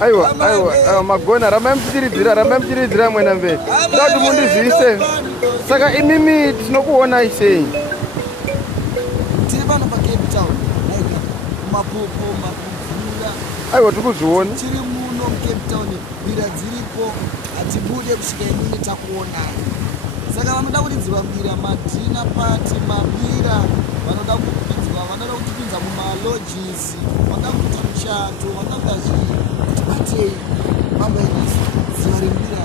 Aiwa, magona ramai muchiridzira mwena mberi. Ndati mundizivise. Saka imimi tinokuonai sei? Tiri pano paCape Town. Mapopo, mapuvura. Aiwa, tikuzviona. Tiri muno muCape Town, mbira dziripo, hatibude kusvika imini takuonai. Saka vanoda kutidzirwa mbira, madhina pati, mabira, vanoda kutipinza mumalodges, vanoda kuita muchato, vanoda kuti batei, vamba inosi, ziva rembira.